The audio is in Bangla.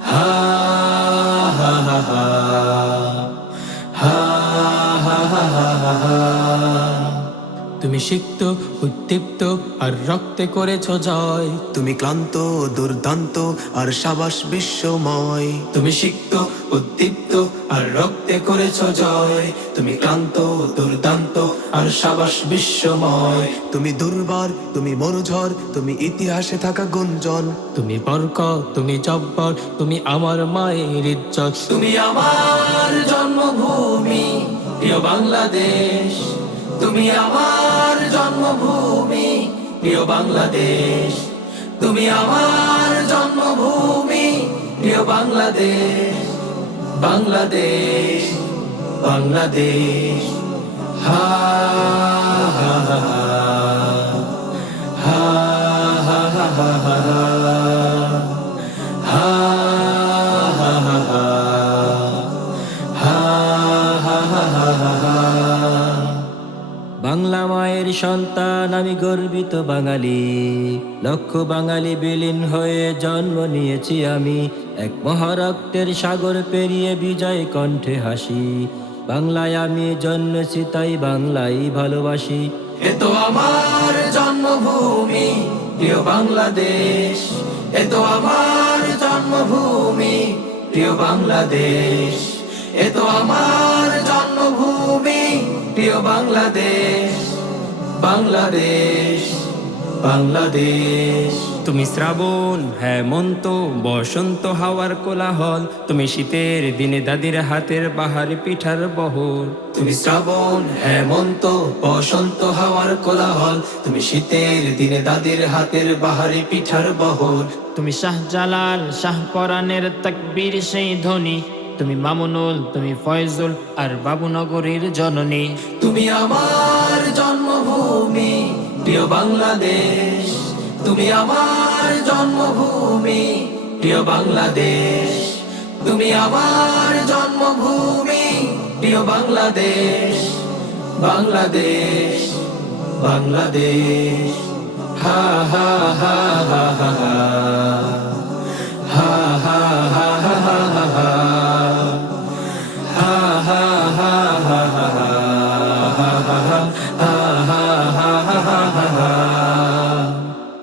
হা হা হা হা হা হা হা তুমি সিক্ত উদ্দীপ্ত আর রক্তে করেছ জয়। তুমি ক্লান্ত দুর্দান্ত আর সাবাস বিশ্বময়। তুমি সিক্ত উদ্দীপ্ত আর রক্তে করেছ জয়। তুমি ক্লান্ত দুর্দান্ত আর সাবাস বিশ্বময়। তুমি দুর্বার তুমি মনোঝর তুমি ইতিহাসে থাকা গুঞ্জন। তুমি বরক তুমি জব্বর তুমি আমার মায়ের ইজ্জত। তুমি আমার জন্মভূমি প্রিয় বাংলাদেশ। তুমি আমার জন্মভূমি প্রিয় বাংলাদেশ তুমি আমার জন্মভূমি প্রিয় বাংলাদেশ বাংলাদেশ বাংলাদেশ হা হা হা হা হা হা বাংলা মায়ের সন্তান, আমি গর্বিত বাঙালি। লক্ষ বাঙালি বিলীন হয়ে জন্ম নিয়েছি আমি। এক মহারক্তের সাগর পেরিয়ে বিজয় কণ্ঠে হাসি। বাংলায় আমি জন্মেছি, তাই বাংলাই ভালোবাসি। এ তো আমার জন্মভূমি, প্রিয় বাংলাদেশ। এ তো আমার জন্মভূমি, প্রিয় বাংলাদেশ। এ তো আমার জন্মভূমি। প্রিয় বাংলাদেশ বাংলাদেশ বাংলাদেশ। তুমি শ্রাবণ হেমন্ত বসন্ত হাওয়ার কোলাহল তুমি শীতের দিনে দাদির হাতের বাহার পিঠার বহর তুমি শ্রাবণ হেমন্ত বসন্ত হাওয়ার কোলাহল তুমি শীতের দিনে দাদির হাতের বাহারি পিঠার বহর তুমি শাহজালাল শাহ পরাণের তাকবীর সেই ধ্বনি তুমি মামুনুল, তুমি ফয়জুল আর বাবুনগরীর জননী। তুমি আমার জন্মভূমি, প্রিয় বাংলাদেশ। তুমি আমার জন্মভূমি, প্রিয় বাংলাদেশ। তুমি আমার জন্মভূমি, প্রিয় বাংলাদেশ। বাংলাদেশ বাংলাদেশ। হা হা হা হা। uh, uh.